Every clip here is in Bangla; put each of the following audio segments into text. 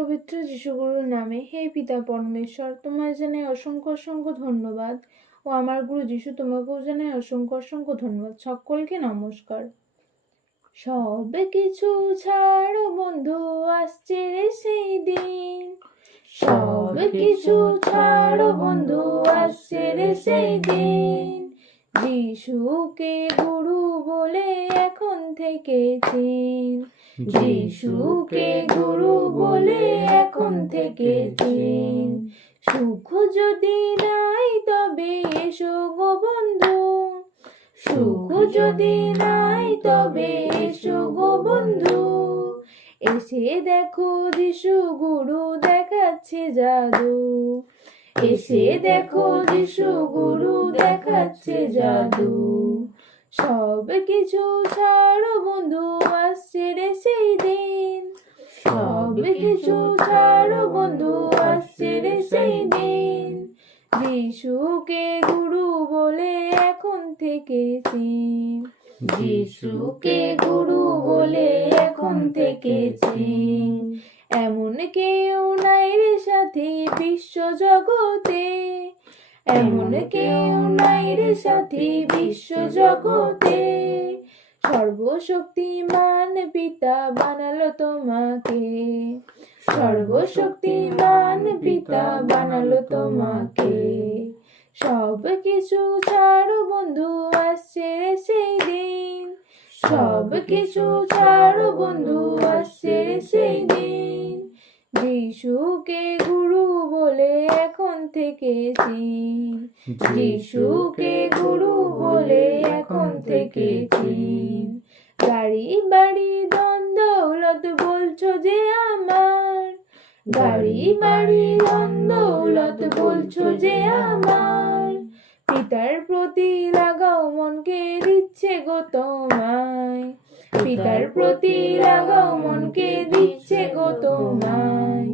পবিত্র যিশুগুরুর নামে হে পিতা পরমেশ্বর তোমায় জানাই অসংখ্য অসংখ্য ধন্যবাদ। ও আমার গুরু যিশু তোমাকেও জানাই অসংখ্য অসংখ্য ধন্যবাদ। সকলকে নমস্কার। সব কিছু ছাড়ো বন্ধু আসছে রে সেই দিন। সব কিছু ছাড়ো বন্ধু আসছে রে সেই দিন। যিশুকে গুরু বলে এখন থেকে চিন। যিশুকে গুরু বলে এখন থেকে চিন। সুখ যদি নাই তবে এসো গো বন্ধু। সুখ যদি নাই তবে এসো গো বন্ধু। এসে দেখো যিশু গুরু দেখাচ্ছে জাদু। এসে দেখো যিশু গুরু দেখাচ্ছে জাদু। সব কিছু ছাড়ো বন্ধু, আসছে রে সেই দিন। সব কিছু ছাড়ো বন্ধু, আসছে রে সেই দিন। যিশুকে গুরু বলে এখন থেকে যিশুকে গুরু বলে এখন থেকে এমন কেউ নাই রে সাথে বিশ্ব জগতে। এমন কেউ নাই রে সাথে বিশ্ব জগতে। সর্বশক্তিমান পিতা বানালো তোমাকে। সর্বশক্তিমান পিতা বানালো তোমাকে। সব কিছু ছাড়ো বন্ধু সব কিছু ছাড়ো বন্ধু আসছে সেই দিন। যিশুকে গুরু বলে এখন থেকে চিন। যিশুকে গুরু বলে এখন থেকে চিন। গাড়ি বাড়ি দ্বন্দ্ব দৌলত বলছো যে আমার। গাড়ি বাড়ি দ্বন্দ্ব দৌলত বলছো যে আমার। পিতার প্রতি লাগাও মনকে দিচ্ছে গো তোমায়। পিতার প্রতি লাগাও মনকে দিচ্ছে গো তোমায়।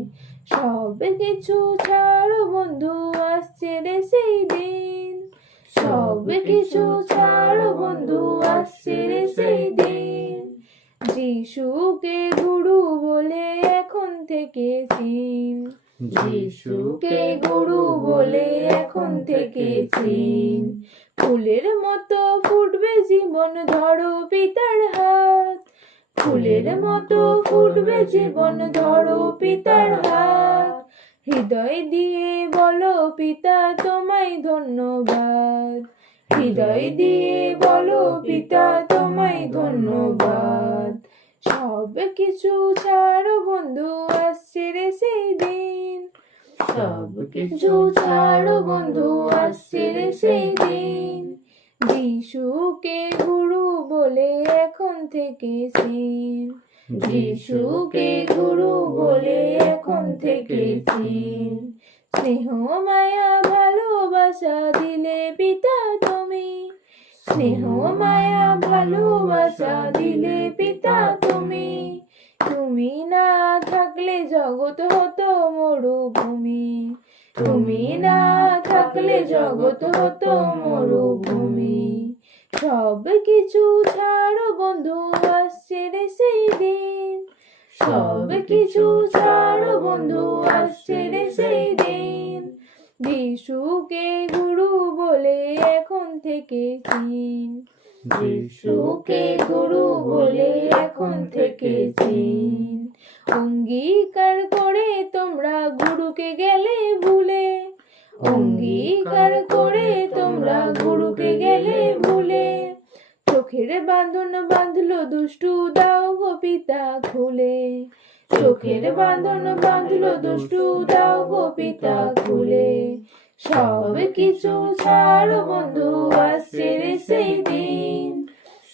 সব কিছু ছাড়ো বন্ধু আসছে রে সেই দিন। সব কিছু যিশুকে গুরু বলে এখন থেকে চিন ফুলের মতো ফুটবে জীবন, ধরো পিতার হাত। ফুলের মতো ফুটবে জীবন, ধরো পিতার হাত। হৃদয় দিয়ে বলো, পিতা তোমায় ধন্যবাদ। হৃদয় দিয়ে বলো, পিতা তোমায় ধন্যবাদ। সব কিছু ছাড়ো বন্ধু, আসছে রে সেই দিন। সব ছাড়ো বন্ধু আসছে সেই দিন যিশুকে গুরু বলে এখন থেকে চিন। যিশুকে গুরু বলে এখন থেকে চিন। স্নেহ, মায়া, ভালোবাসা দিলে পিতা তুমি। স্নেহ, মায়া, ভালোবাসা দিলে পিতা থাকলে জগৎ হতো মরুভূমি। তুমি না থাকলে জগৎ হতো মরুভূমি। সব কিছু ছাড়ো বন্ধু, আসছে রে সেই দিন। সব কিছু ছাড়ো বন্ধু, আসছে রে সেই দিন। যিশুকে গুরু বলে এখন থেকে চিন। যিশুকে গুরু বলে এখন থেকে চিন। অঙ্গীকার করে তোমরা গুরুকে গেলে ভুলে। অঙ্গীকার করে তোমরা গুরুকে গেলে ভুলে। চোখের বাঁধন বাঁধলো দুষ্টু দাও গো পিতা খুলে। চোখের বাঁধন বাঁধলো দুষ্টু দাও গো পিতা খুলে। সব কিছু ছাড়ো বন্ধু, আসছে রে সেই দিন।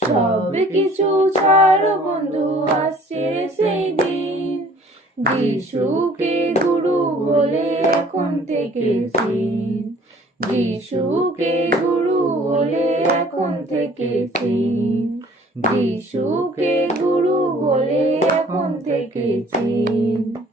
সব কিছু ছাড়ো বন্ধু, আসছে যিশুকে গুরু বলে এখন থেকে চিন। যিশুকে গুরু বলে এখন থেকে চিন। যিশুকে গুরু বলে এখন থেকে চিন।